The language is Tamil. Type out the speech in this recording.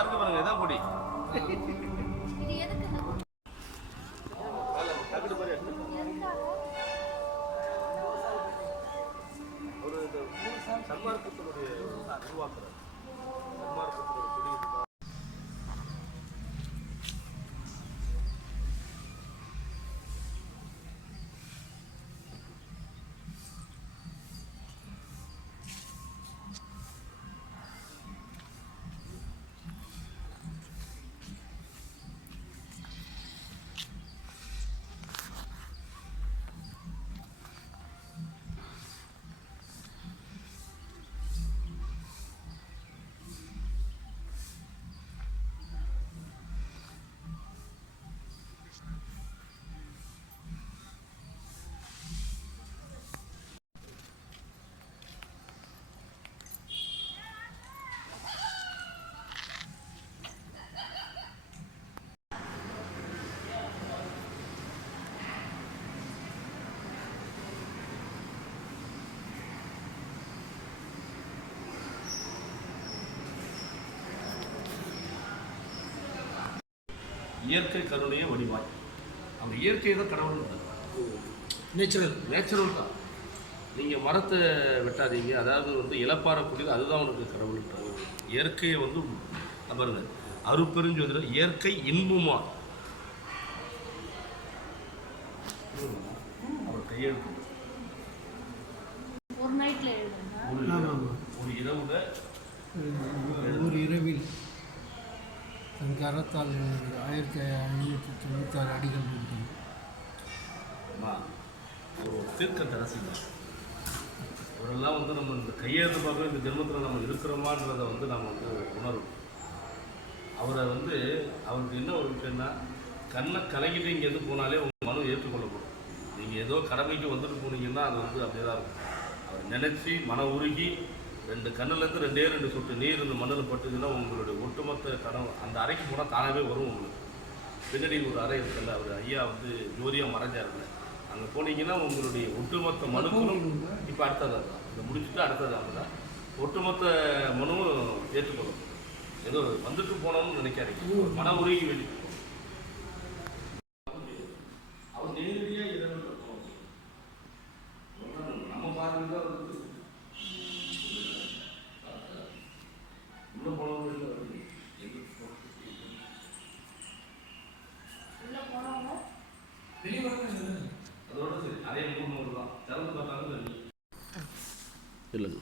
இருக்கு பாருங்க, இதான் கொடி. ஒரு சன்மார்க்கத்தினுடைய உருவாக்குறார். சன்மார்க்கத்தினுடைய கொடி. இயற்கை கருணையை வடிவாய். அவர் இயற்கை தான் கடவுள். நேச்சுரல் தான். நீங்கள் மரத்தை வெட்டாதீங்க, அதாவது வந்து இலப்பாறை குடியில் அதுதான் உனக்கு கடவுள்ன்றாங்க. இயற்கையை வந்து பாருங்க, அருப்பெருஞ்சோதில் இயற்கை இன்புமா அவர் கையெழுத்து. ஒரு இரவுல ஒரு இரவில் தன் கரத்தால் 1596 அடிகள் முடியும். ஒரு தீர்க்க தரசிங்க அவரெல்லாம் வந்து நம்ம இந்த கையெழுத்து பார்க்க இந்த ஜென்மத்தில் நம்ம இருக்கிறோமான்றதை வந்து நம்ம வந்து உணரும். அவரை வந்து அவருக்கு என்ன ஒரு விஷயம்னா, கண்ணை கலங்கிட்டு இங்கேருந்து போனாலே உங்கள் மனு ஏற்றுக்கொள்ளப்படும். நீங்கள் ஏதோ கடமைக்கு வந்துட்டு போனீங்கன்னா அது வந்து அப்படியே தான் இருக்கும். அவர் நினச்சி மன உருகி 2 கண்ணுலேருந்து 2 சொட்டு நீர் இந்த மண்ணில் பட்டுச்சுன்னா உங்களுடைய ஒட்டுமொத்த கனவு அந்த அறைக்கு போனால் தானாகவே வரும். உங்களுக்கு பின்னாடி ஒரு அறை இருக்குல்ல, அவர் ஐயா வந்து ஜோதியாக மறைஞ்சாருல, அங்கே போனீங்கன்னா உங்களுடைய ஒட்டுமொத்த மனுக்களும் இப்போ அடுத்தது தான் இதை முடிச்சுட்டு அடுத்தது அவங்க தான் ஒட்டுமொத்த மனுவும் ஏற்றுக்கொள்ளும். ஏதோ வந்துட்டு போனோம்னு நினைக்காதீங்க, மன உருகி வெளியே அவர் நேரடியாக இரவு நம்ம பார்த்து தான் வந்து அதோட சரி அதே 300 தான் திறந்து பார்த்தாலும் இல்லைங்க.